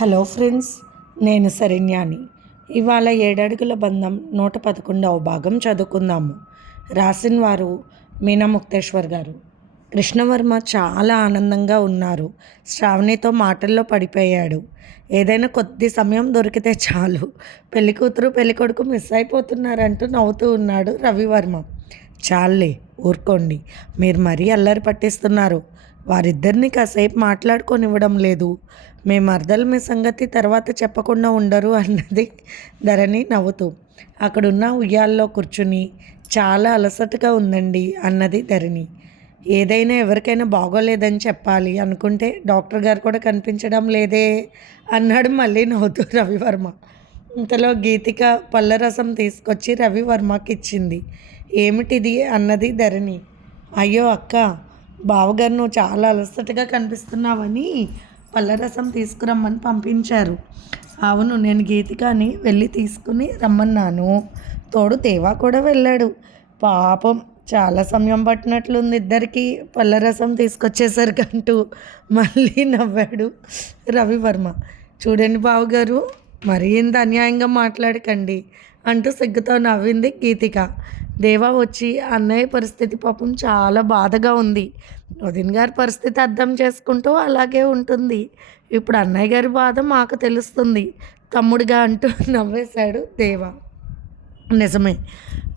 Hello friends నేను సరిన్యాని ఇవాళ ఏడడుగుల బంధం నూట పదకొండవ భాగం చదువుకుందాము. రాసిన వారు మీనా ముక్తేశ్వర్ గారు. కృష్ణవర్మ చాలా ఆనందంగా ఉన్నారు. శ్రావణితో మాటల్లో పడిపోయాడు. ఏదైనా కొద్ది సమయం దొరికితే చాలు. పెళ్ళి కూతురు పెళ్ళి కొడుకు మిస్ అయిపోతున్నారంటూ నవ్వుతూ ఉన్నాడు రవివర్మ. చాలే ఊరుకోండి. మీరు మరీ అల్లరి పట్టిస్తున్నారు. వారిద్దరిని కాసేపు మాట్లాడుకొనివ్వడం లేదు. మీ మరదలు మీ సంగతి తర్వాత చెప్పకుండా ఉండరు అన్నది ధరణి నవ్వుతూ. అక్కడున్న ఉయ్యాల్లో కూర్చుని చాలా అలసటగా ఉందండి అన్నది ధరణి. ఏదైనా ఎవరికైనా బాగోలేదని చెప్పాలి అనుకుంటే డాక్టర్ గారు కూడా కనిపించడం లేదే అన్నాడు మళ్ళీ నవ్వుతూ రవివర్మ. ఇంతలో గీతిక పళ్ళరసం తీసుకొచ్చి రవివర్మకి ఇచ్చింది. ఏమిటిది అన్నది ధరణి. అయ్యో అక్క బావగారు నువ్వు చాలా అలసటగా కనిపిస్తున్నావని పళ్ళరసం తీసుకురమ్మని పంపించారు. అవును నేను గీతికాని వెళ్ళి తీసుకుని రమ్మన్నాను. తోడు దేవా కూడా వెళ్ళాడు. పాపం చాలా సమయం పట్టినట్లుంది ఇద్దరికి పళ్ళరసం తీసుకొచ్చేసరికి అంటూ మళ్ళీ నవ్వాడు రవివర్మ. చూడండి బావగారు మరీ ఇంత అన్యాయంగా మాట్లాడకండి అంటూ సిగ్గుతో నవ్వింది గీతిక. దేవా వచ్చి అన్నయ్య పరిస్థితి పాపం చాలా బాధగా ఉంది. వదిన గారి పరిస్థితి అర్థం చేసుకుంటూ అలాగే ఉంటుంది. ఇప్పుడు అన్నయ్య గారి బాధ మాకు తెలుస్తుంది. తమ్ముడిగా అంటూ నవ్వేశాడు దేవా. నిజమే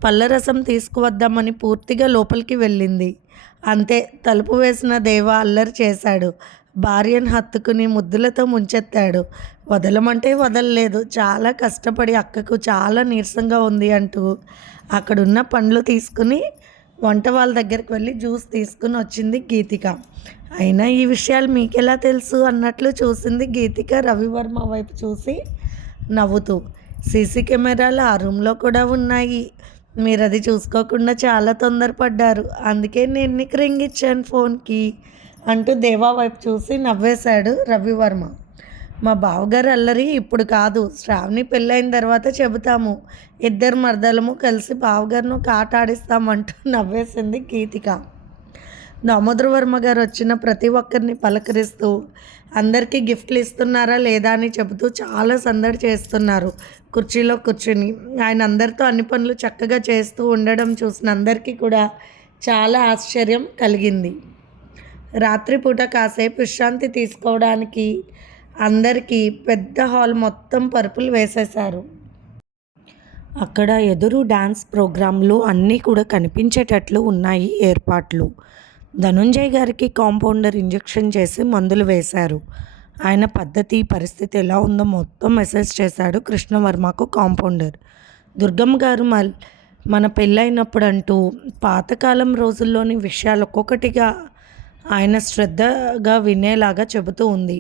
పళ్ళరసం తీసుకువద్దామని పూర్తిగా లోపలికి వెళ్ళింది. అంతే తలుపు వేసిన దేవ అల్లరి చేశాడు. భార్యను హత్తుకుని ముద్దులతో ముంచెత్తాడు. వదలమంటే వదలలేదు చాలా కష్టపడి అక్కకు చాలా నీరసంగా ఉంది అంటూ అక్కడున్న పండ్లు తీసుకుని వంట వాళ్ళ దగ్గరికి వెళ్ళి జ్యూస్ తీసుకుని వచ్చింది గీతిక. అయినా ఈ విషయాలు మీకెలా తెలుసు అన్నట్లు చూసింది గీతిక రవివర్మ వైపు చూసి నవ్వుతూ. సీసీ కెమెరాలు ఆ రూమ్లో కూడా ఉన్నాయి. మీరు అది చూసుకోకుండా చాలా తొందరపడ్డారు. అందుకే నేను నీకు రింగ్ ఇచ్చాను ఫోన్కి అంటూ దేవా వైపు చూసి నవ్వేశాడు రవివర్మ. మా బావగారు అల్లరి ఇప్పుడు కాదు. శ్రావణి పెళ్ళైన తర్వాత చెబుతాము. ఇద్దరు మర్దలము కలిసి బావగారును కాటాడిస్తామంటూ నవ్వేసింది గీతిక దామోదరవర్మ గారు వచ్చిన ప్రతి ఒక్కరిని పలకరిస్తూ అందరికీ గిఫ్ట్లు ఇస్తున్నారా లేదా అని చెబుతూ చాలా సందడి చేస్తున్నారు. కుర్చీలో కూర్చుని ఆయన అందరితో అన్ని పనులు చక్కగా చేస్తూ ఉండడం చూసిన అందరికీ కూడా చాలా ఆశ్చర్యం కలిగింది. రాత్రిపూట కాసేపు విశ్రాంతి తీసుకోవడానికి అందరికీ పెద్ద హాల్ మొత్తం పరుపులు వేసేశారు. అక్కడ ఎదురు డ్యాన్స్ ప్రోగ్రాంలు అన్నీ కూడా కనిపించేటట్లు ఉన్నాయి ఏర్పాట్లు. ధనుంజయ్ గారికి కాంపౌండర్ ఇంజెక్షన్ చేసి మందులు వేశారు. ఆయన పద్ధతి పరిస్థితి ఎలా ఉందో మొత్తం మెసేజ్ చేశాడు కృష్ణవర్మకు కాంపౌండర్. దుర్గమ్మ గారు మల్ మన పెళ్ళైనప్పుడు అంటూ పాతకాలం రోజుల్లోని విషయాలు ఒక్కొక్కటిగా ఆయన శ్రద్ధగా వినేలాగా చెబుతూ ఉంది.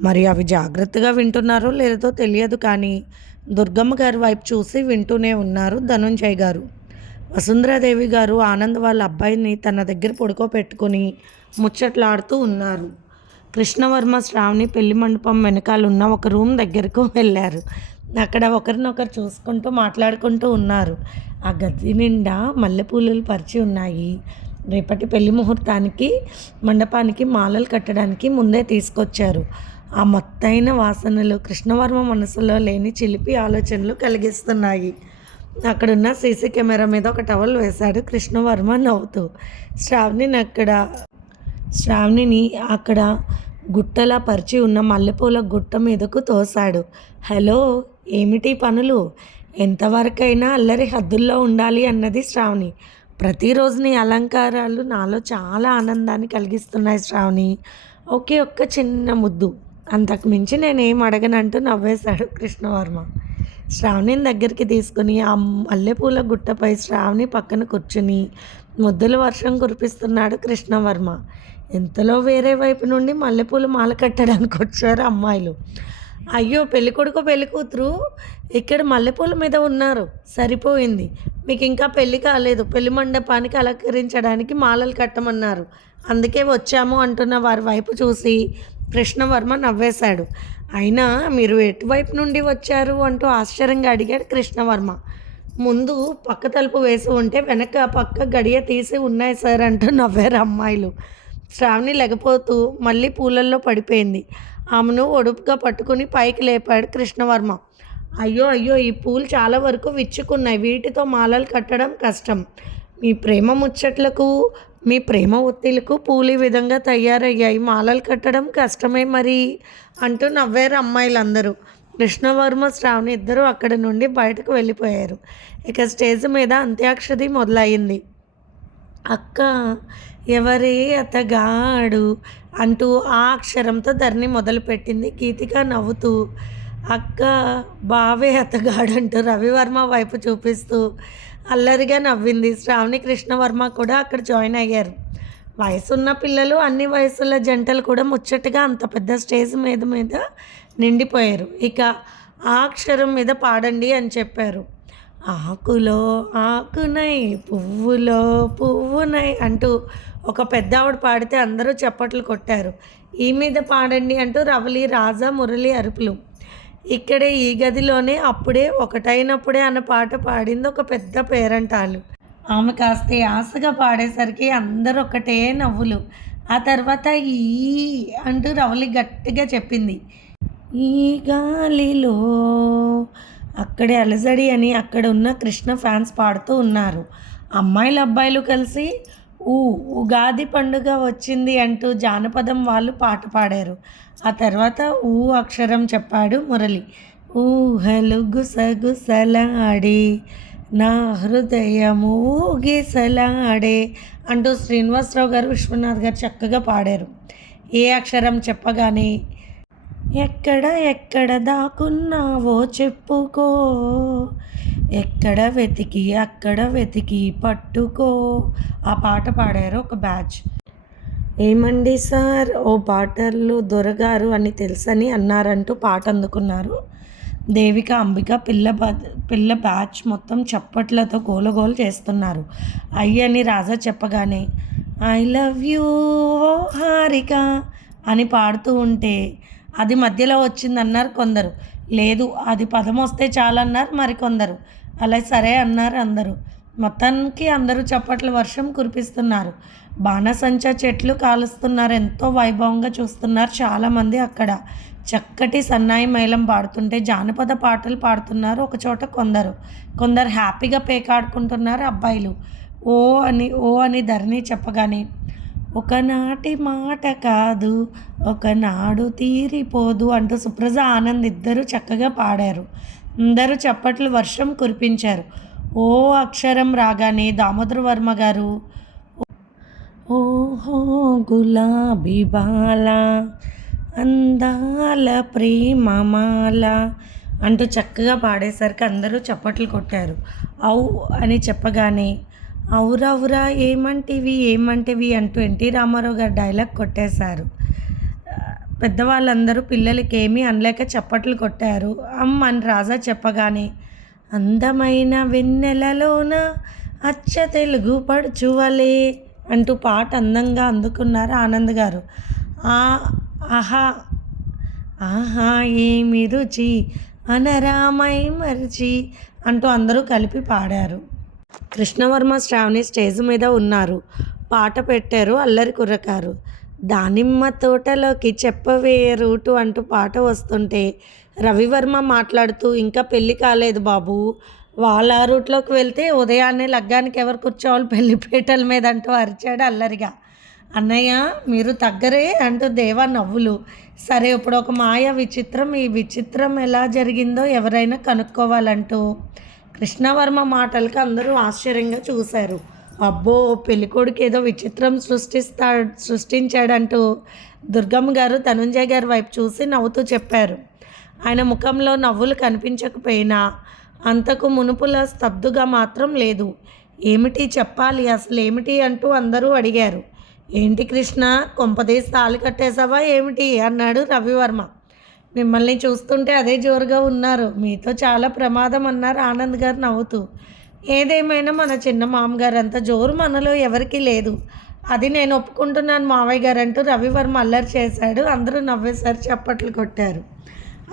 మరి అవి జాగ్రత్తగా వింటున్నారో లేదో తెలియదు కానీ దుర్గమ్మ గారి వైపు చూసి వింటూనే ఉన్నారు ధనుంజయ్ గారు. వసుంధరాదేవి గారు ఆనంద్ వాళ్ళ అబ్బాయిని తన దగ్గర పడుకోబెట్టుకుని ముచ్చట్లాడుతూ ఉన్నారు. కృష్ణవర్మ శ్రావణి పెళ్ళి మండపం వెనకాల ఉన్న ఒక రూమ్ దగ్గరకు వెళ్ళారు. అక్కడ ఒకరినొకరు చూసుకుంటూ మాట్లాడుకుంటూ ఉన్నారు. ఆ గది నిండా మల్లెపూలు పరిచి ఉన్నాయి. రేపటి పెళ్ళి ముహూర్తానికి మండపానికి మాలలు కట్టడానికి ముందే తీసుకొచ్చారు. ఆ మొత్తైన వాసనలు కృష్ణవర్మ మనసులో లేని చిలిపి ఆలోచనలు కలిగిస్తున్నాయి. అక్కడున్న సీసీ కెమెరా మీద ఒక టవల్ వేశాడు కృష్ణవర్మ నవ్వుతూ. శ్రావణిని అక్కడ శ్రావణిని అక్కడ గుట్టలా పరిచి ఉన్న మల్లెపూల గుట్ట మీదకు తోశాడు. హలో ఏమిటి పనులు? ఎంతవరకైనా అల్లరి హద్దుల్లో ఉండాలి అన్నది శ్రావణి. ప్రతిరోజు నీ అలంకారాలు నాలో చాలా ఆనందాన్ని కలిగిస్తున్నాయి శ్రావణి. ఒకే ఒక్క చిన్న ముద్దు. అంతకుమించి నేనేం అడగనంటూ నవ్వేశాడు కృష్ణవర్మ. శ్రావణిని దగ్గరికి తీసుకుని ఆ మల్లెపూల గుట్టపై శ్రావణి పక్కన కూర్చుని ముద్దుల వర్షం కురిపిస్తున్నాడు కృష్ణవర్మ. ఇంతలో వేరే వైపు నుండి మల్లెపూలు మాల కట్టడానికి వచ్చారు అమ్మాయిలు. అయ్యో పెళ్ళి కొడుకు పెళ్ళి కూతురు ఇక్కడ మల్లెపూల మీద ఉన్నారు. సరిపోయింది. మీకు ఇంకా పెళ్ళి కాలేదు. పెళ్ళి మండపానికి అలంకరించడానికి మాలలు కట్టమన్నారు. అందుకే వచ్చాము అంటున్న వారి వైపు చూసి కృష్ణవర్మ నవ్వేశాడు. అయినా మీరు ఎటువైపు నుండి వచ్చారు? అంటూ ఆశ్చర్యంగా అడిగాడు కృష్ణవర్మ. ముందు పక్క తలుపు వేసి ఉంటే వెనక పక్క గడియ తీసి ఉన్నాయి సార్ అంటూ నవ్వారు అమ్మాయిలు. శ్రావణి లెగపోతూ మళ్ళీ పూలల్లో పడిపోయింది. ఆమెను ఒడుపుగా పట్టుకుని పైకి లేపాడు కృష్ణవర్మ. అయ్యో అయ్యో ఈ పూలు చాలా వరకు విచ్చుకున్నాయి. వీటితో మాలలు కట్టడం కష్టం. మీ ప్రేమ ముచ్చట్లకు మీ ప్రేమ ఒత్తిళ్ళకు పూలు ఈ విధంగా తయారయ్యాయి. మాలలు కట్టడం కష్టమే మరి అంటూ నవ్వారు అమ్మాయిలందరూ. కృష్ణవర్మ శ్రావణి ఇద్దరు అక్కడి నుండి బయటకు వెళ్ళిపోయారు. ఇక స్టేజ్ మీద అంత్యాక్షరి మొదలయ్యింది. అక్క ఎవరే అతగాడు? అంటూ ఆ అక్షరంతో ధరణి మొదలుపెట్టింది గీతిక నవ్వుతూ. అక్క బావే అతగాడు అంటూ రవివర్మ వైపు చూపిస్తూ అల్లరిగా నవ్వింది. శ్రావణి కృష్ణవర్మ కూడా అక్కడ జాయిన్ అయ్యారు. వయసున్న పిల్లలు అన్ని వయసుల జంటలు కూడా ముచ్చటగా అంత పెద్ద స్టేజ్ మీద మీద నిండిపోయారు. ఇక ఆ అక్షరం మీద పాడండి అని చెప్పారు. ఆకులో ఆకునై పువ్వులో పువ్వునై అంటూ ఒక పెద్ద ఆవిడ పాడితే అందరూ చప్పట్లు కొట్టారు. ఈ మీద పాడండి అంటూ రవలి రాజా మురళి అరుపులు. ఇక్కడే ఈ గదిలోనే అప్పుడే ఒకటైనప్పుడే అన్న పాట పాడింది ఒక పెద్ద పేరంటాలు. ఆమె కాస్త ఆశగా పాడేసరికి అందరూ ఒకటే నవ్వులు. ఆ తర్వాత ఈ అంటూ రవలి గట్టిగా చెప్పింది. ఈ గాలిలో అక్కడే అలజడి అని అక్కడ ఉన్న కృష్ణ ఫ్యాన్స్ పాడుతూ ఉన్నారు. అమ్మాయిలు అబ్బాయిలు కలిసి ఊ ఉగాది పండుగ వచ్చింది అంటూ జానపదం వాళ్ళు పాట పాడారు. ఆ తర్వాత ఊ అక్షరం చెప్పాడు మురళి. ఊహలు గుసగుసలాడే నా హృదయము ఊగిసలాడే అంటూ శ్రీనివాసరావు గారు విశ్వనాథ్ గారు చక్కగా పాడారు. ఏ అక్షరం చెప్పగానే ఎక్కడ ఎక్కడ దాకున్నావో చెప్పుకో ఎక్కడ వెతికి అక్కడ వెతికి పట్టుకో ఆ పాట పాడారు ఒక బ్యాచ్. ఏమండి సార్? ఓ పాటర్లు దొరగారు అని తెలుసని అన్నారంటూ పాట అందుకున్నారు. దేవిక అంబిక పిల్ల పిల్ల బ్యాచ్ మొత్తం చప్పట్లతో గోలగోలు చేస్తున్నారు. అయ్యని రాజా చెప్పగానే I love you oh Harika అని పాడుతూ ఉంటే అది మధ్యలో వచ్చిందన్నారు కొందరు. లేదు అది పదం వస్తే చాలన్నారు మరికొందరు. అలా సరే అన్నారు అందరూ. మొత్తానికి అందరూ చప్పట్ల వర్షం కురిపిస్తున్నారు. బాణసంచా చెట్లు కాలుస్తున్నారు. ఎంతో వైభవంగా చూస్తున్నారు చాలామంది అక్కడ. చక్కటి సన్నాయి మైలం పాడుతుంటే జానపద పాటలు పాడుతున్నారు ఒక చోట కొందరు. కొందరు హ్యాపీగా పేకాడుకుంటున్నారు అబ్బాయిలు. ఓ అని ఓ అని ధరణి చెప్పగానే ఒకనాటి మాట కాదు ఒకనాడు తీరిపోదు అంటూ సుప్రజ ఆనంద్ ఇద్దరు చక్కగా పాడారు. అందరూ చప్పట్లు వర్షం కురిపించారు. ఓ అక్షరం రాగానే దామోదర వర్మ గారు ఓహో గులాబీ బాల అందాల ప్రేమమాల అంటూ చక్కగా పాడేసరికి అందరూ చప్పట్లు కొట్టారు. ఔ అని చెప్పగానే అవురవురా ఏమంటివి ఏమంటివి? అంటూ ఎన్టీ రామారావు గారు డైలాగ్ కొట్టేశారు. పెద్దవాళ్ళందరూ పిల్లలకి ఏమీ అనలేక చప్పట్లు కొట్టారు. అమ్మ అని రాజా చెప్పగానే అందమైన వెన్నెలలోన అచ్చ తెలుగు పడుచువలే అంటూ పాట అందంగా అందుకున్నారు ఆనంద్ గారు. ఆ ఆహా ఆహా ఏమి రుచి? అనరామై మరిచి అంటూ అందరూ కలిపి పాడారు. కృష్ణవర్మ శ్రావణి స్టేజ్ మీద ఉన్నారు. పాట పెట్టారు అల్లరి కుర్రకారు. దానిమ్మ తోటలోకి చెప్పవే రూటు అంటూ పాట వస్తుంటే రవివర్మ మాట్లాడుతూ ఇంకా పెళ్ళి కాలేదు బాబు వాళ్ళ రూట్లోకి వెళ్తే ఉదయాన్నే లగ్గానికి ఎవరు కూర్చోవాలి? పెళ్ళిపేటల మీద అంటూ అరిచాడు అల్లరిగా. అన్నయ్య మీరు తగ్గరే అంటూ దేవా నవ్వులు. సరే ఇప్పుడు ఒక మాయ విచిత్రం ఈ విచిత్రం ఎలా జరిగిందో ఎవరైనా కనుక్కోవాలంటూ. కృష్ణవర్మ మాటలకు అందరూ ఆశ్చర్యంగా చూశారు. అబ్బో పెళ్ళికొడుకు ఏదో విచిత్రం సృష్టిస్తా సృష్టించాడంటూ దుర్గమ్మ గారు ధనుంజయ్ గారి వైపు చూసి నవ్వుతూ చెప్పారు. ఆయన ముఖంలో నవ్వులు కనిపించకపోయినా అంతకు మునుపులా స్తబ్దుగా మాత్రం లేదు. ఏమిటి చెప్పాలి? అసలు ఏమిటి అంటూ అందరూ అడిగారు. ఏంటి కృష్ణ? కొంపదీసి తాళి కట్టేశావా ఏమిటి? అన్నాడు రవివర్మ. మిమ్మల్ని చూస్తుంటే అదే జోరుగా ఉన్నారు. మీతో చాలా ప్రమాదం అన్నారు ఆనంద్ గారు నవ్వుతూ. ఏదేమైనా మన చిన్న మామగారు అంత జోరు మనలో ఎవరికీ లేదు. అది నేను ఒప్పుకుంటున్నాను మావయ్య గారు అంటూ రవివర్మ అల్లరి చేశాడు. అందరూ నవ్వేశారు చప్పట్లు కొట్టారు.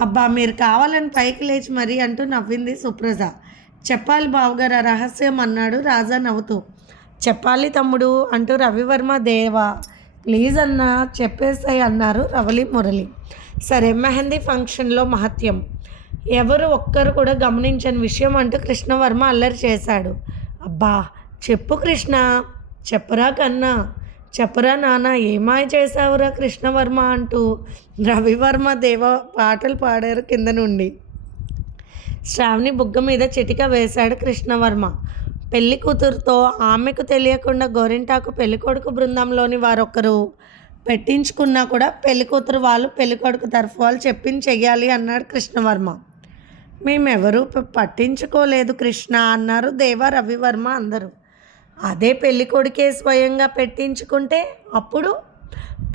అబ్బా మీరు కావాలని పైకి లేచి మరీ అంటూ నవ్వింది సుప్రజ. చెప్పాలి బావగారు రహస్యం అన్నాడు రాజా నవ్వుతూ. చెప్పాలి తమ్ముడు అంటూ రవివర్మ దేవా. ప్లీజ్ అన్న చెప్పేసాయి అన్నారు రవలి మురళి. సరే మెహందీ ఫంక్షన్లో మహత్యం. ఎవరు ఒక్కరు కూడా గమనించని విషయం అంటూ కృష్ణవర్మ అల్లరి చేశాడు. అబ్బా చెప్పు కృష్ణ. చెప్పరా కన్నా. చెప్పరా నాన్న ఏమాయ చేశావురా కృష్ణవర్మ అంటూ రవివర్మ దేవ పాటలు పాడారు కింద నుండి. శ్రావణి బుగ్గ మీద చిటిక వేశాడు కృష్ణవర్మ. పెళ్ళి కూతురుతో ఆమెకు తెలియకుండా గోరింటాకు పెళ్ళికొడుకు బృందంలోని వారొకరు పెట్టించుకున్నా కూడా పెళ్ళి కూతురు వాళ్ళు పెళ్ళికొడుకు తరఫు వాళ్ళు చెప్పింది చెయ్యాలి అన్నాడు కృష్ణవర్మ. మేమెవరూ ప- పట్టించుకోలేదు కృష్ణ అన్నారు దేవ రవివర్మ అందరూ. అదే పెళ్ళి కొడుకే స్వయంగా పెట్టించుకుంటే అప్పుడు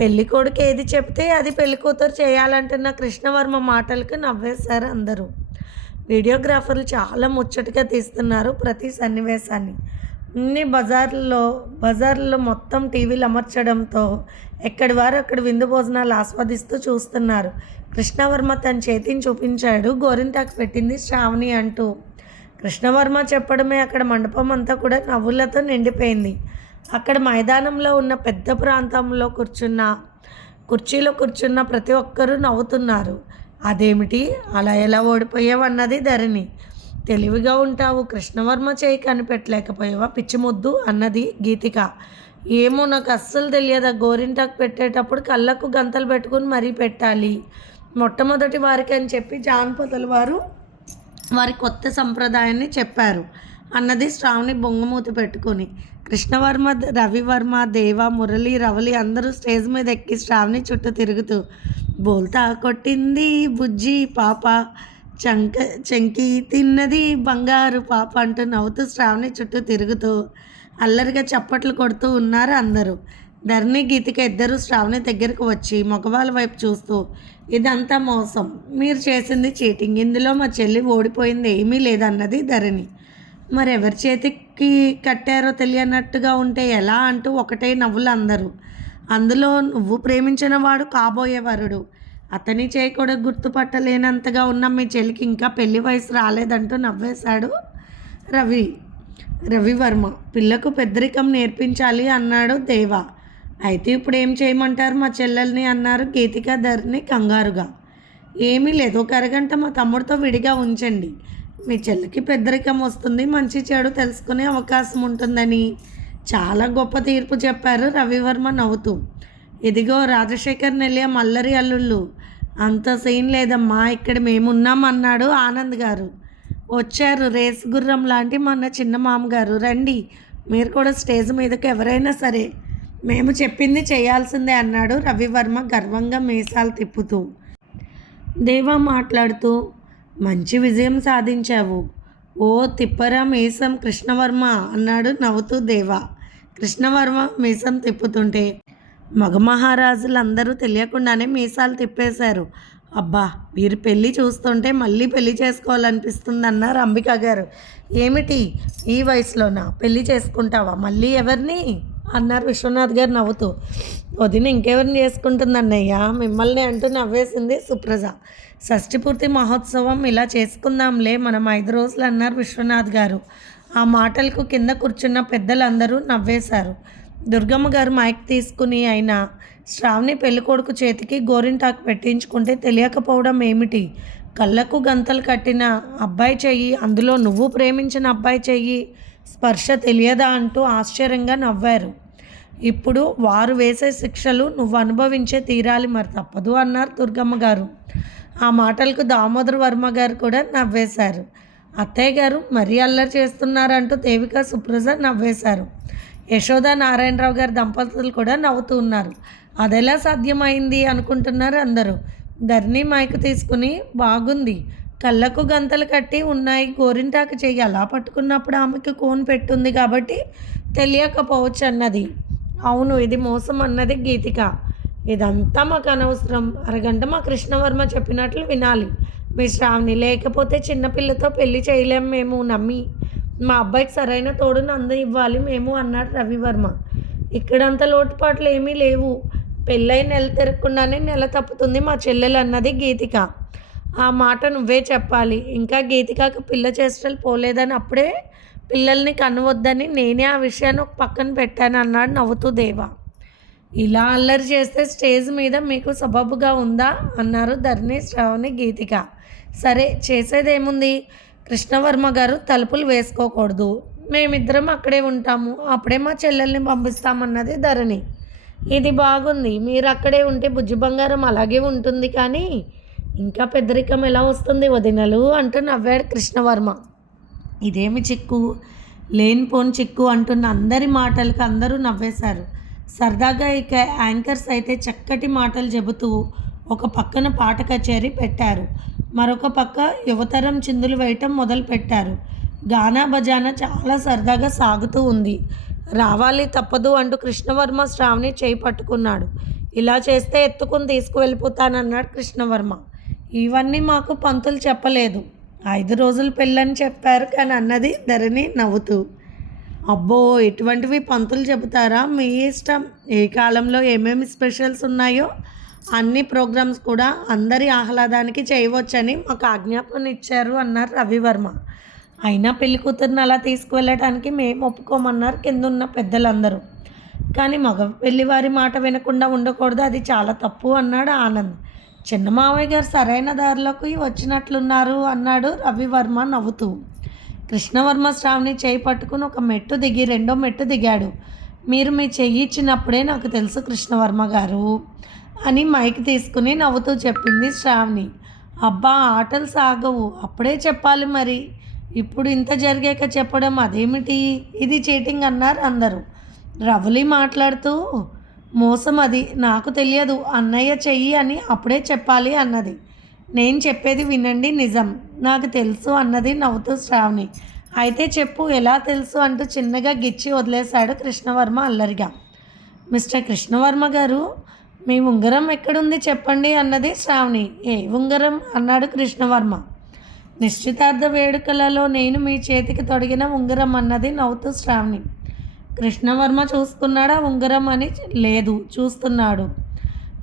పెళ్ళి కొడుకు ఏది చెప్తే అది పెళ్ళి కూతురు చేయాలంటున్న కృష్ణవర్మ మాటలకు నవ్వేశారు అందరూ. వీడియోగ్రాఫర్లు చాలా ముచ్చటగా తీస్తున్నారు ప్రతి సన్నివేశాన్ని. అన్ని బజార్లో బజార్లో మొత్తం టీవీలు అమర్చడంతో ఎక్కడి వారు అక్కడ విందు భోజనాలు ఆస్వాదిస్తూ చూస్తున్నారు. కృష్ణవర్మ తన చేతిని చూపించాడు గోరింటాకు పెట్టింది శ్రావణి అంటూ. కృష్ణవర్మ చెప్పడమే అక్కడ మండపం అంతా కూడా నవ్వులతో నిండిపోయింది. అక్కడ మైదానంలో ఉన్న పెద్ద ప్రాంతంలో కూర్చున్న కుర్చీలో కూర్చున్న ప్రతి ఒక్కరూ నవ్వుతున్నారు. అదేమిటి? అలా ఎలా ఓడిపోయావన్నది ధరణి. తెలివిగా ఉంటావు. కృష్ణవర్మ చేయి కనిపెట్టలేకపోయావా? పిచ్చిముద్దు అన్నది గీతిక. ఏమో నాకు అస్సలు తెలియదా. గోరింటాకు పెట్టేటప్పుడు కళ్ళకు గంతలు పెట్టుకుని మరీ పెట్టాలి. మొట్టమొదటి వారికి అని చెప్పి జానపదుల వారు వారి కొత్త సంప్రదాయాన్ని చెప్పారు. అన్నది శ్రావణి బొంగమూతి పెట్టుకొని. కృష్ణవర్మ రవివర్మ దేవ మురళి రవలి అందరూ స్టేజ్ మీద ఎక్కి శ్రావణి చుట్టూ తిరుగుతూ బోల్తా కొట్టింది బుజ్జి పాప చంక చంకి తిన్నది బంగారు పాప అంటూ నవ్వుతూ శ్రావణి చుట్టూ తిరుగుతూ అల్లరిగా చప్పట్లు కొడుతూ ఉన్నారు అందరూ. ధరణి గీతిక ఇద్దరు శ్రావణి దగ్గరకు వచ్చి మగవాళ్ళ వైపు చూస్తూ ఇదంతా మోసం. మీరు చేసింది చీటింగ్ ఇందులో మా చెల్లి ఓడిపోయింది ఏమీ లేదన్నది ధరణి. మరి ఎవరి చేతికి కట్టారో తెలియనట్టుగా ఉంటే ఎలా? అంటూ ఒకటే నవ్వులు అందరూ. అందులో నువ్వు ప్రేమించిన వాడు కాబోయే వరుడు. అతని చేయి కూడా గుర్తుపట్టలేనంతగా ఉన్న మీ చెల్లికి ఇంకా పెళ్ళి వయసు రాలేదంటూ నవ్వేశాడు రవి. రవివర్మ పిల్లకు పెద్దరికం నేర్పించాలి అన్నాడు దేవ. అయితే ఇప్పుడు ఏం చేయమంటారు? మా చెల్లెల్ని అన్నారు గీతిక ధరని కంగారుగా. ఏమీ లేదు ఒక అరగంట మా తమ్ముడితో విడిగా ఉంచండి. మీ చెల్లికి పెద్దరికం వస్తుంది మంచి చెడు తెలుసుకునే అవకాశం ఉంటుందని. చాలా గొప్ప తీర్పు చెప్పారు రవివర్మ నవ్వుతూ. ఇదిగో రాజశేఖర్ నెల్లియ మల్లరి అల్లుళ్ళు. అంత సీన్ లేదమ్మా ఇక్కడ మేమున్నాం అన్నాడు ఆనంద్ గారు. వచ్చారు రేస్ గుర్రం లాంటి మన చిన్న మామగారు రండి మీరు కూడా స్టేజ్ మీదకి ఎవరైనా సరే. మేము చెప్పింది చేయాల్సిందే అన్నాడు రవివర్మ గర్వంగా మీసాలు తిప్పుతూ. దేవా మాట్లాడుతూ మంచి విజయం సాధించావు. ఓ తిప్పరా మీసం కృష్ణవర్మ అన్నాడు నవ్వుతూ దేవా. కృష్ణవర్మ మీసం తిప్పుతుంటే మగ మహారాజులందరూ తెలియకుండానే మీసాలు తిప్పేశారు. అబ్బా మీరు పెళ్ళి చూస్తుంటే మళ్ళీ పెళ్ళి చేసుకోవాలనిపిస్తుంది అన్నారు అంబిక గారు. ఏమిటి? ఈ వయసులోనా? పెళ్ళి చేసుకుంటావా? మళ్ళీ ఎవరిని? అన్నారు విశ్వనాథ్ గారు నవ్వుతూ. వదిన ఇంకెవరిని చేసుకుంటుందన్నయ్య? మిమ్మల్ని అంటూ నవ్వేసింది సుప్రజ. షష్ఠిపూర్తి మహోత్సవం ఇలా చేసుకుందాంలే మనం ఐదు రోజులు అన్నారు విశ్వనాథ్ గారు. ఆ మాటలకు కింద కూర్చున్న పెద్దలందరూ నవ్వేశారు. దుర్గమ్మ గారు మైక్ తీసుకుని అయినా శ్రావణి పెళ్ళికొడుకు చేతికి గోరింటాకు పెట్టించుకుంటే తెలియకపోవడం ఏమిటి? కళ్ళకు గంతలు కట్టిన అబ్బాయి చెయ్యి అందులో నువ్వు ప్రేమించిన అబ్బాయి చెయ్యి. స్పర్శ తెలియదా అంటూ ఆశ్చర్యంగా నవ్వారు. ఇప్పుడు వారు వేసే శిక్షలు నువ్వు అనుభవించే తీరాలి మరి తప్పదు అన్నారు దుర్గమ్మ గారు. ఆ మాటలకు దామోదర్ వర్మ గారు కూడా నవ్వేశారు. అత్తయ్య గారు మరీ అల్లరి చేస్తున్నారంటూ దేవిక సుప్రజ నవ్వేశారు. యశోద నారాయణరావు గారి దంపతులు కూడా నవ్వుతూ ఉన్నారు. అదెలా సాధ్యమైంది అనుకుంటున్నారు అందరూ? ధరణి మైక్ తీసుకుని బాగుంది. కళ్ళకు గంతలు కట్టి ఉన్నాయి. గోరింటాకు చెయ్యి అలా పట్టుకున్నప్పుడు ఆమెకు కోన్ పెట్టుంది కాబట్టి తెలియకపోవచ్చు అన్నది అవును ఇది మోసం అన్నది గీతిక. ఇదంతా మాకు అనవసరం. అరగంట మా కృష్ణవర్మ చెప్పినట్లు వినాలి. మీ శ్రావణి లేకపోతే చిన్నపిల్లతో పెళ్ళి చేయలేం మేము నమ్మి. మా అబ్బాయికి సరైన తోడును అంద ఇవ్వాలి మేము అన్నాడు రవివర్మ. ఇక్కడంత లోటుపాట్లు ఏమీ లేవు. పెళ్ళై నెల తిరగకుండానే నెల తప్పుతుంది మా చెల్లెలు అన్నది గీతిక. ఆ మాట నువ్వే చెప్పాలి. ఇంకా గీతికాకు పిల్ల చేష్టలు పోలేదని అప్పుడే పిల్లల్ని కనవద్దని నేనే ఆ విషయాన్ని ఒక పక్కన పెట్టాను అన్నాడు నవ్వుతూ దేవా. ఇలా అల్లరి చేస్తే స్టేజ్ మీద మీకు సబబుగా ఉందా? అన్నారు ధరణి శ్రావణి గీతిక. సరే చేసేదేముంది? కృష్ణవర్మ గారు తలుపులు వేసుకోకూడదు. మేమిద్దరం అక్కడే ఉంటాము. అప్పుడే మా చెల్లెల్ని పంపిస్తామన్నది ధరణి. ఇది బాగుంది. మీరు అక్కడే ఉంటే బుజ్జి బంగారం అలాగే ఉంటుంది కానీ ఇంకా పెద్దరికం ఎలా వస్తుంది వదినలు అంటూ నవ్వాడు కృష్ణవర్మ. ఇదేమి చిక్కు? లేనిపోని చిక్కు అంటున్న అందరి మాటలకు అందరూ నవ్వేశారు. సరదాగా ఇక యాంకర్స్ అయితే చక్కటి మాటలు చెబుతూ ఒక పక్కన పాట కచేరీ పెట్టారు. మరొక పక్క యువతరం చిందులు వేయటం మొదలు పెట్టారు గానా బజానా చాలా సరదాగా సాగుతూ ఉంది. రావాలి తప్పదు అంటూ కృష్ణవర్మ శ్రావణి చేయి పట్టుకున్నాడు. ఇలా చేస్తే ఎత్తుకుని తీసుకువెళ్ళిపోతానన్నాడు కృష్ణవర్మ. ఇవన్నీ మాకు పంతులు చెప్పలేదు. ఐదు రోజులు పెళ్ళని చెప్పారు కానీ అన్నది ధరణి నవ్వుతూ. అబ్బో ఎటువంటివి పంతులు చెబుతారా? మీ ఇష్టం. ఏ కాలంలో ఏమేమి స్పెషల్స్ ఉన్నాయో అన్ని ప్రోగ్రామ్స్ కూడా అందరి ఆహ్లాదానికి చేయవచ్చని మాకు ఆజ్ఞాపన ఇచ్చారు అన్నారు రవివర్మ. అయినా పెళ్ళి కూతుర్ని అలా తీసుకువెళ్ళడానికి మేము ఒప్పుకోమన్నారు కింద ఉన్న పెద్దలందరూ. కానీ మగ పెళ్ళివారి మాట వినకుండా ఉండకూడదు అది చాలా తప్పు అన్నాడు ఆనంద్. చిన్న మావయ్య గారు సరైన దారిలోకి వచ్చినట్లున్నారు అన్నాడు రవివర్మ నవ్వుతూ. కృష్ణవర్మ శ్రావణి చేయి పట్టుకుని ఒక మెట్టు దిగి రెండో మెట్టు దిగాడు. మీరు మీ చెయ్యి ఇచ్చినప్పుడే నాకు తెలుసు కృష్ణవర్మ గారు అని మైక్ తీసుకుని నవ్వుతూ చెప్పింది శ్రావణి. అబ్బా ఆటలు సాగవు. అప్పుడే చెప్పాలి మరి. ఇప్పుడు ఇంత జరిగాక చెప్పడం అదేమిటి? ఇది చీటింగ్ అన్నారు అందరూ. రవలి మాట్లాడుతూ మోసం అది నాకు తెలియదు. అన్నయ్య చెయ్యి అని అప్పుడే చెప్పాలి అన్నది. నేను చెప్పేది వినండి నిజం. నాకు తెలుసు అన్నది నవ్వుతూ శ్రావణి. అయితే చెప్పు ఎలా తెలుసు అంటూ చిన్నగా గిచ్చి వదిలేశాడు కృష్ణవర్మ అల్లరిగా. మిస్టర్ కృష్ణవర్మ గారు మీ ఉంగరం ఎక్కడుంది చెప్పండి అన్నది శ్రావణి. ఏ ఉంగరం? అన్నాడు కృష్ణవర్మ. నిశ్చితార్థ వేడుకలలో నేను మీ చేతికి తొడిగిన ఉంగరం అన్నది నవ్వుతూ శ్రావణి. కృష్ణవర్మ చూసుకున్నాడా? ఉంగరం అని లేదు చూస్తున్నాడు.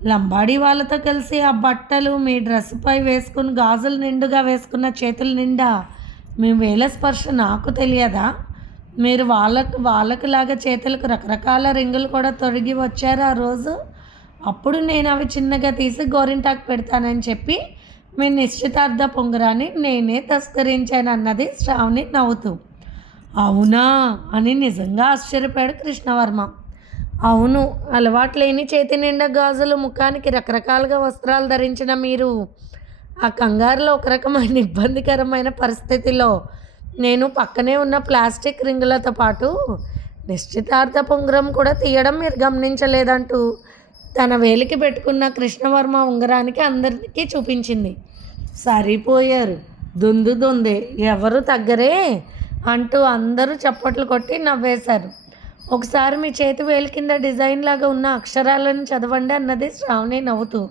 లంబాడి వాళ్ళతో కలిసి ఆ బట్టలు మీ డ్రెస్పై వేసుకుని గాజులు నిండుగా వేసుకున్న చేతుల నిండా? మీ వేల స్పర్శ నాకు తెలియదా? మీరు వాళ్ళకు వాళ్ళకులాగా చేతులకు రకరకాల రింగులు కూడా తొడిగి వచ్చారు ఆ రోజు? అప్పుడు నేను అవి చిన్నగా తీసి గోరింటాకు పెడతానని చెప్పి మీ నిశ్చితార్థ పొంగరాన్ని నేనే తస్కరించాను అన్నది శ్రావణి నవ్వుతూ. అవునా అని నిజంగా ఆశ్చర్యపోయాడు కృష్ణవర్మ. అవును అలవాట్లేని చేతి నిండా గాజులు ముఖానికి రకరకాలుగా వస్త్రాలు ధరించిన మీరు ఆ కంగారులో ఒక రకమైన ఇబ్బందికరమైన పరిస్థితిలో నేను పక్కనే ఉన్న ప్లాస్టిక్ రింగులతో పాటు నిశ్చితార్థ ఉంగరం కూడా తీయడం మీరు గమనించలేదంటూ తన వేలికి పెట్టుకున్న కృష్ణవర్మ ఉంగరానికి అందరికీ చూపించింది. సరిపోయారు. దొందు దొందే ఎవరు తగ్గరే? అంటూ అందరూ చప్పట్లు కొట్టి నవ్వేశారు. ఒకసారి మీ చేతి వేలు కింద డిజైన్ లాగా ఉన్న అక్షరాలను చదవండి అన్నది శ్రావణి నవ్వుతూ.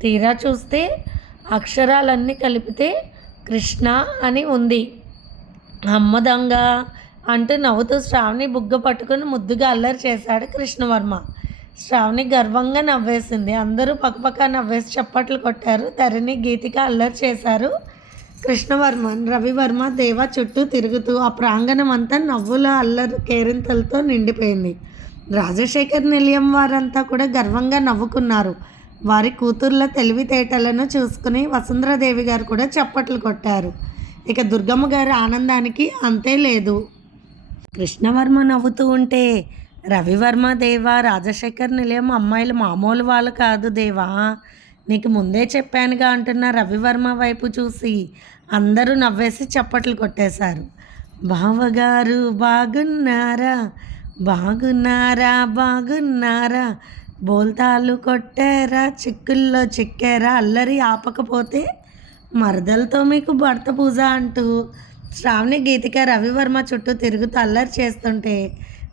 తీరా చూస్తే అక్షరాలన్నీ కలిపితే కృష్ణ అని ఉంది. అమ్మ దొంగ అంటూ నవ్వుతూ శ్రావణి బుగ్గ పట్టుకుని ముద్దుగా అల్లరి చేశాడు కృష్ణవర్మ. శ్రావణి గర్వంగా నవ్వేసింది. అందరూ పక్కపక్క నవ్వేసి చప్పట్లు కొట్టారు. ధరణి గీతిక అల్లరి చేశారు. కృష్ణవర్మ రవివర్మ దేవ చుట్టూ తిరుగుతూ ఆ ప్రాంగణం అంతా నవ్వుల అల్లరి కేరింతలతో నిండిపోయింది. రాజశేఖర్ నిలయం వారంతా కూడా గర్వంగా నవ్వుకున్నారు. వారి కూతుర్ల తెలివితేటలను చూసుకుని వసుంధరాదేవి గారు కూడా చప్పట్లు కొట్టారు. ఇక దుర్గమ్మ గారి ఆనందానికి అంతే లేదు. కృష్ణవర్మ నవ్వుతూ ఉంటే రవివర్మ దేవా రాజశేఖర్ నిలయం అమ్మాయిలు మామూలు వాళ్ళు కాదు దేవా. నీకు ముందే చెప్పానుగా అంటున్న రవివర్మ వైపు చూసి అందరూ నవ్వేసి చప్పట్లు కొట్టేశారు. బావగారు బాగున్నారా? బాగున్నారా? బాగున్నారా? బోల్తాలు కొట్టారా? చిక్కుల్లో చిక్కారా? అల్లరి ఆపకపోతే మరదలతో మీకు భర్త పూజ అంటూ శ్రావణి గీతిక రవివర్మ చుట్టూ తిరుగుతూ అల్లరి చేస్తుంటే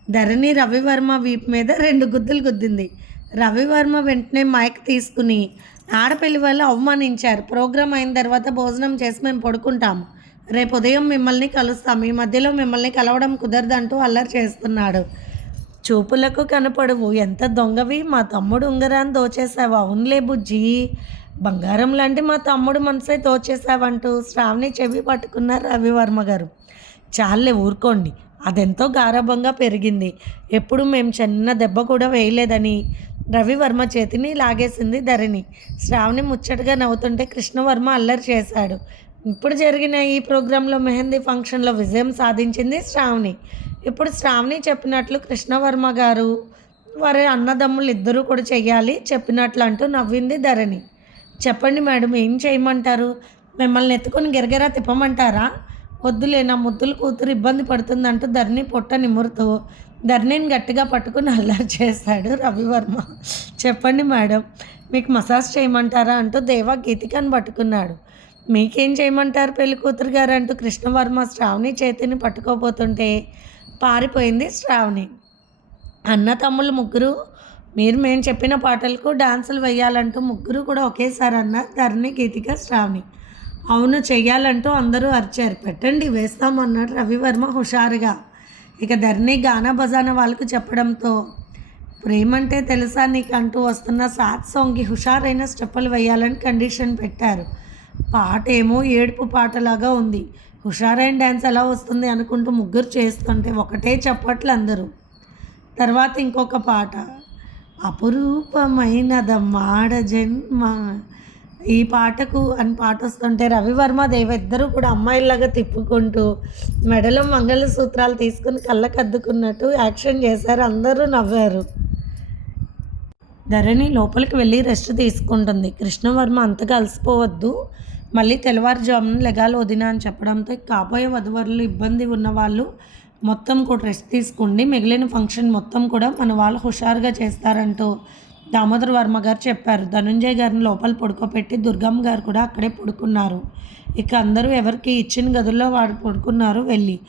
ధరణి రవివర్మ వీపు మీద రెండు గుద్దులు గుద్దింది. రవివర్మ వెంటనే మైక్ తీసుకుని ఆడపిల్లి వల్ల అవమానించారు. ప్రోగ్రామ్ అయిన తర్వాత భోజనం చేసి మేము పడుకుంటాము. రేపు ఉదయం మిమ్మల్ని కలుస్తాం. ఈ మధ్యలో మిమ్మల్ని కలవడం కుదరదంటూ అల్లరి చేస్తున్నాడు. చూపులకు కనపడవు. ఎంత దొంగవి? మా తమ్ముడు ఉంగరాన్ని దోచేసావు అవునులే బుజ్జి. బంగారం లాంటి మా తమ్ముడు మనసే దోచేసావంటూ శ్రావణి చెవి పట్టుకున్నారు రవివర్మ గారు. చాలే ఊరుకోండి. అదెంతో గారభంగా పెరిగింది. ఎప్పుడు మేము చిన్న దెబ్బ కూడా వేయలేదని రవివర్మ చేతిని లాగేసింది ధరణి. శ్రావణి ముచ్చటగా నవ్వుతుంటే కృష్ణవర్మ అల్లరి చేశాడు. ఇప్పుడు జరిగిన ఈ ప్రోగ్రాంలో మెహందీ ఫంక్షన్లో విజయం సాధించింది శ్రావణి. ఇప్పుడు శ్రావణి చెప్పినట్లు కృష్ణవర్మ గారు వారి అన్నదమ్ములు ఇద్దరూ కూడా చెయ్యాలి చెప్పినట్లు అంటూ నవ్వింది ధరణి. చెప్పండి మేడం ఏం చేయమంటారు? మిమ్మల్ని ఎత్తుకొని గిరగిరా తిప్పమంటారా? వద్దులే నా ముద్దులు కూతురు ఇబ్బంది పడుతుందంటూ ధరణి పొట్ట నిమురుతూ ధరణిని గట్టిగా పట్టుకుని అల్లరి చేశాడు రవివర్మ. చెప్పండి మేడం మీకు మసాజ్ చేయమంటారా అంటూ దేవా గీతికని పట్టుకున్నాడు. మీకేం చేయమంటారు పెళ్ళి కూతురు గారు అంటూ కృష్ణవర్మ శ్రావణి చేతిని పట్టుకోపోతుంటే పారిపోయింది శ్రావణి. అన్న తమ్ముళ్ళు ముగ్గురు మీరు మేము చెప్పిన పాటలకు డాన్సులు వేయాలంటూ ముగ్గురు కూడా ఒకేసారి అన్నారు ధరణి గీతిక శ్రావణి. అవును చెయ్యాలంటూ అందరూ అరిచారు. పెట్టండి వేస్తామన్నాడు రవివర్మ హుషారుగా. ఇక ధరణి గానా బజానా వాళ్ళకు చెప్పడంతో ప్రేమంటే తెలుసా నీకు అంటూ వస్తున్న సాత్ సాంగ్కి హుషారైన స్టెప్పులు వేయాలని కండిషన్ పెట్టారు. పాట ఏమో ఏడుపు పాటలాగా ఉంది. హుషారైన డ్యాన్స్ ఎలా వస్తుంది అనుకుంటూ ముగ్గురు చేస్తుంటే ఒకటే చప్పట్లు అందరూ తర్వాత ఇంకొక పాట అపురూపమైనదమ్మాడ జన్మ ఈ పాటకు అని పాట వస్తుంటే రవివర్మ దేవ ఇద్దరు కూడా అమ్మాయిలాగా తిప్పుకుంటూ మెడలో మంగళసూత్రాలు తీసుకుని కళ్ళకద్దుకున్నట్టు యాక్షన్ చేశారు. అందరూ నవ్వారు. ధరణి లోపలికి వెళ్ళి రెస్ట్ తీసుకుంటుంది. కృష్ణవర్మ అంతగా అలసిపోవద్దు. మళ్ళీ తెల్లవారుజామున లెగాలు వదినా అని చెప్పడంతో కాబోయే వధువరులు ఇబ్బంది ఉన్న వాళ్ళు మొత్తం కూడా రెస్ట్ తీసుకోండి. మిగిలిన ఫంక్షన్ మొత్తం కూడా మన వాళ్ళు హుషారుగా చేస్తారంటూ దామోదర్ వర్మ గారు చెప్పారు ధనుంజయ్ గారిని లోపల పడుకోబెట్టి దుర్గమ్మ గారు కూడా అక్కడే పడుకున్నారు. ఇక అందరూ ఎవరికి ఇచ్చిన గదుల్లో వాడు పడుకున్నారు వెళ్ళి.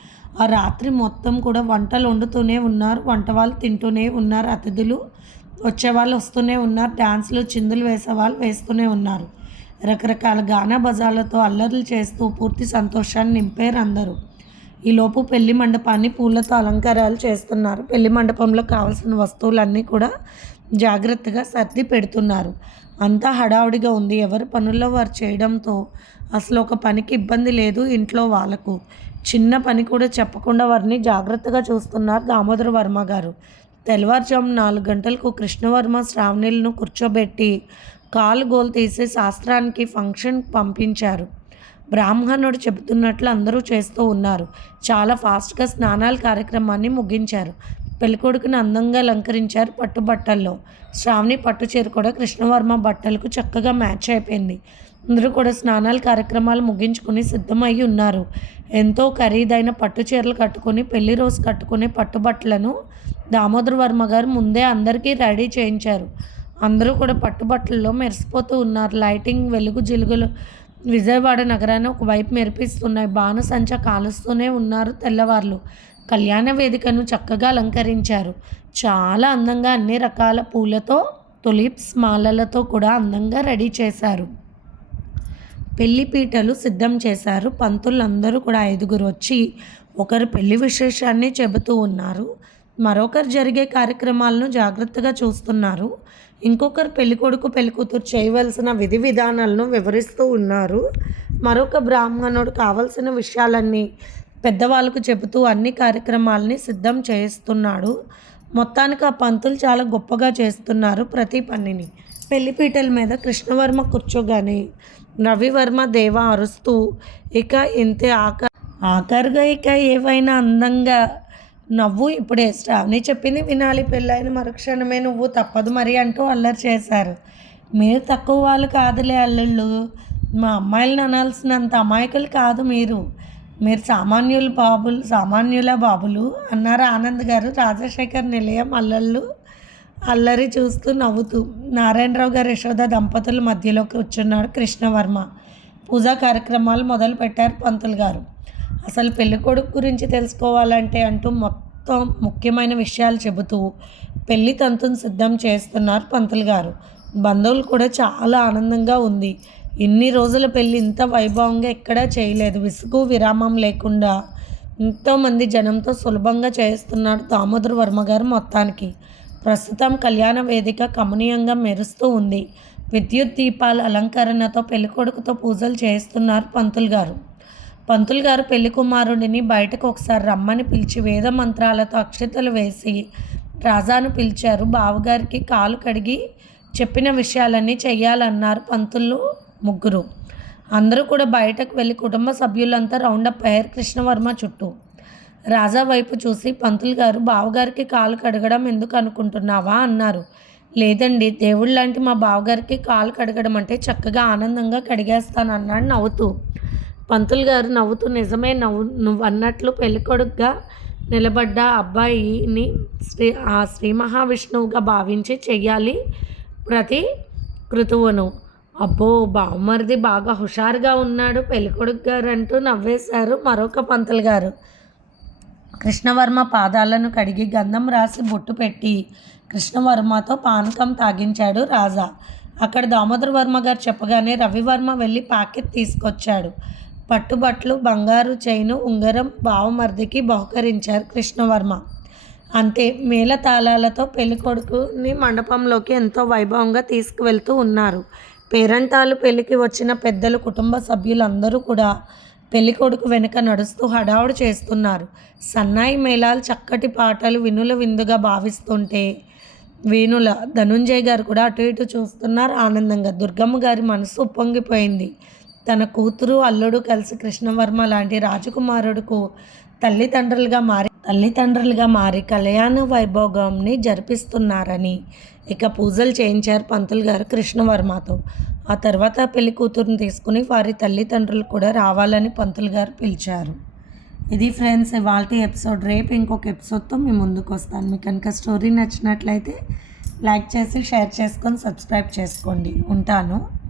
ఆ రాత్రి మొత్తం కూడా వంటలు వండుతూనే ఉన్నారు వంట వాళ్ళు తింటూనే ఉన్నారు అతిథులు వచ్చేవాళ్ళు వస్తూనే ఉన్నారు డ్యాన్స్లు చిందులు వేసేవాళ్ళు వేస్తూనే ఉన్నారు. రకరకాల గానా బజార్లతో అల్లర్లు చేస్తూ పూర్తి సంతోషాన్ని నింపారు అందరూ. ఈలోపు పెళ్ళి మండపాన్ని పూలతో అలంకారాలు చేస్తున్నారు. పెళ్ళి మండపంలో కావాల్సిన వస్తువులన్నీ కూడా జాగ్రత్తగా సర్ది పెడుతున్నారు. అంతా హడావుడిగా ఉంది. ఎవరి పనుల్లో వారు చేయడంతో అసలు ఒక పనికి ఇబ్బంది లేదు ఇంట్లో వాళ్ళకు. చిన్న పని కూడా చెప్పకుండా వారిని జాగ్రత్తగా చూస్తున్నారు దామోదర వర్మ గారు. తెల్లవారుజాము నాలుగు గంటలకు కృష్ణవర్మ శ్రావణిలను కూర్చోబెట్టి కాలు గోలు తీసి శాస్త్రానికి ఫంక్షన్ పంపించారు. బ్రాహ్మణుడు చెబుతున్నట్లు అందరూ చేస్తూ ఉన్నారు. చాలా ఫాస్ట్గా స్నానాల కార్యక్రమాన్ని ముగించారు. పెళ్ళికొడుకుని అందంగా అలంకరించారు పట్టు బట్టల్లో. శ్రావణి పట్టు చీర కూడా కృష్ణవర్మ బట్టలకు చక్కగా మ్యాచ్ అయిపోయింది. అందరూ కూడా స్నానాల కార్యక్రమాలు ముగించుకుని సిద్ధమయ్యి ఉన్నారు. ఎంతో ఖరీదైన పట్టు చీరలు కట్టుకొని పెళ్ళి రోజు కట్టుకునే పట్టుబట్టలను దామోదర్ వర్మ గారు ముందే అందరికీ రెడీ చేయించారు. అందరూ కూడా పట్టుబట్టల్లో మెరిసిపోతూ ఉన్నారు. లైటింగ్ వెలుగు జిలుగులు విజయవాడ నగరాన్ని ఒకవైపు మెరిపిస్తున్నాయి. బాణసంచ కాలుస్తూనే ఉన్నారు తెల్లవార్లు. కళ్యాణ వేదికను చక్కగా అలంకరించారు. చాలా అందంగా అన్ని రకాల పూలతో తులిప్స్ మాలలతో కూడా అందంగా రెడీ చేశారు. పెళ్ళి పీటలు సిద్ధం చేశారు. పంతులందరూ కూడా ఐదుగురు వచ్చి ఒకరు పెళ్ళి విశేషాన్ని చెబుతూ ఉన్నారు. మరొకరు జరిగే కార్యక్రమాలను జాగ్రత్తగా చూస్తున్నారు. ఇంకొకరు పెళ్ళికొడుకు పెళ్ళికూతురు చేయవలసిన విధి విధానాలను వివరిస్తూ ఉన్నారు. మరొక బ్రాహ్మణుడు కావలసిన విషయాలన్నీ పెద్దవాళ్ళకు చెబుతూ అన్ని కార్యక్రమాలని సిద్ధం చేస్తున్నాడు. మొత్తానికి ఆ పంతులు చాలా గొప్పగా చేస్తున్నారు ప్రతి పనిని. పెళ్ళిపీటల మీద కృష్ణవర్మ కూర్చోగానే రవివర్మ దేవ అరుస్తూ ఇక ఇంతే ఆక ఆఖరుగా ఇక ఏవైనా అందంగా నవ్వు ఇప్పుడే శ్రావణి చెప్పింది వినాలి పెళ్ళైన మరుక్షణమే నువ్వు తప్పదు మరి అంటూ అల్లరి చేశారు. మీరు తక్కువ వాళ్ళు కాదులే అల్లుళ్ళు. మా అమ్మాయిలను అనాల్సినంత అమాయకులు కాదు మీరు. మీరు సామాన్యుల బాబులు సామాన్యుల బాబులు అన్నారు ఆనంద్ గారు? రాజశేఖర్ నిలయం అల్లళ్ళు అల్లరి చూస్తూ నవ్వుతూ. నారాయణరావు గారు యశోద దంపతుల మధ్యలో కూర్చున్నాడు కృష్ణవర్మ. పూజా కార్యక్రమాలు మొదలు పెట్టారు పంతులు గారు. అసలు పెళ్ళికొడుకు గురించి తెలుసుకోవాలంటే అంటూ మొత్తం ముఖ్యమైన విషయాలు చెబుతూ పెళ్ళి తంతును సిద్ధం చేస్తున్నారు పంతులు గారు. బంధువులు కూడా చాలా ఆనందంగా ఉంది. ఇన్ని రోజుల పెళ్ళి ఇంత వైభవంగా ఎక్కడా చేయలేదు. విసుగు విరామం లేకుండా ఎంతోమంది జనంతో సులభంగా చేస్తున్నాడు దామోదర్ వర్మ గారు మొత్తానికి. ప్రస్తుతం కళ్యాణ వేదిక కమనీయంగా మెరుస్తూ ఉంది. విద్యుత్ దీపాల అలంకరణతో పెళ్ళికొడుకుతో పూజలు చేస్తున్నారు పంతులు గారు. పంతులు గారు పెళ్ళి కుమారుడిని బయటకు ఒకసారి రమ్మని పిలిచి వేద మంత్రాలతో అక్షతలు వేసి రాజాను పిలిచారు. బావగారికి కాలు కడిగి చెప్పిన విషయాలన్నీ చెయ్యాలన్నారు పంతులు. ముగ్గురు. అందరూ కూడా బయటకు వెళ్ళి కుటుంబ సభ్యులంతా రౌండప్ అయ్యారు కృష్ణవర్మ చుట్టూ. రాజా వైపు చూసి పంతులు గారు బావగారికి కాలు కడగడం ఎందుకు అనుకుంటున్నావా? అన్నారు. లేదండి దేవుడు లాంటి మా బావగారికి కాలు కడగడం అంటే చక్కగా ఆనందంగా కడిగేస్తాను అన్నాడు నవ్వుతూ. పంతులు గారు నవ్వుతూ నిజమే నవ్వు నువ్వు అన్నట్లు పెళ్ళికొడుకుగా నిలబడ్డ అబ్బాయిని శ్రీ ఆ శ్రీ మహావిష్ణువుగా భావించి చెయ్యాలి ప్రతి కృతువును. అబ్బో బావమరిది బాగా హుషారుగా ఉన్నాడు. పెళ్ళికొడుకు గారు అంటూ నవ్వేశారు మరొక పంతులు గారు కృష్ణవర్మ పాదాలను కడిగి గంధం రాసి బొట్టు పెట్టి కృష్ణవర్మతో పానకం తాగించాడు రాజా. అక్కడ దామోదర వర్మ గారు చెప్పగానే రవివర్మ వెళ్ళి ప్యాకెట్ తీసుకొచ్చాడు. పట్టుబట్లు బంగారు చైను ఉంగరం బావమర్దికి బహుకరించారు కృష్ణవర్మ. అంతే మేళతాళాలతో పెళ్ళికొడుకుని మండపంలోకి ఎంతో వైభవంగా తీసుకువెళ్తూ ఉన్నారు. పేరంటాలు పెళ్ళికి వచ్చిన పెద్దలు కుటుంబ సభ్యులందరూ కూడా పెళ్ళికొడుకు వెనుక నడుస్తూ హడావుడు చేస్తున్నారు. సన్నాయి మేళాలు చక్కటి పాటలు వినుల విందుగా భావిస్తుంటే వేణుల ధనుంజయ్ గారు కూడా అటు ఇటు చూస్తున్నారు. ఆనందంగా దుర్గమ్మ గారి మనసు ఉప్పొంగిపోయింది. తన కూతురు అల్లుడు కలిసి కృష్ణవర్మ లాంటి రాజకుమారుడుకు తల్లిదండ్రులుగా మారి తల్లిదండ్రులుగా మారి కళ్యాణ వైభోగంని జరిపిస్తున్నారని ఇక పూజలు చేయించారు పంతులు గారు కృష్ణవర్మతో. ఆ తర్వాత పెళ్ళి కూతురుని తీసుకుని వారి తల్లిదండ్రులు కూడా రావాలని పంతులు గారు పిలిచారు. ఇది ఫ్రెండ్స్ ఇవాళ ఎపిసోడ్ రేపు ఇంకొక ఎపిసోడ్తో మీ ముందుకు వస్తాను. మీకు కనుక స్టోరీ నచ్చినట్లయితే లైక్ చేసి షేర్ చేసుకొని సబ్స్క్రైబ్ చేసుకోండి. ఉంటాను.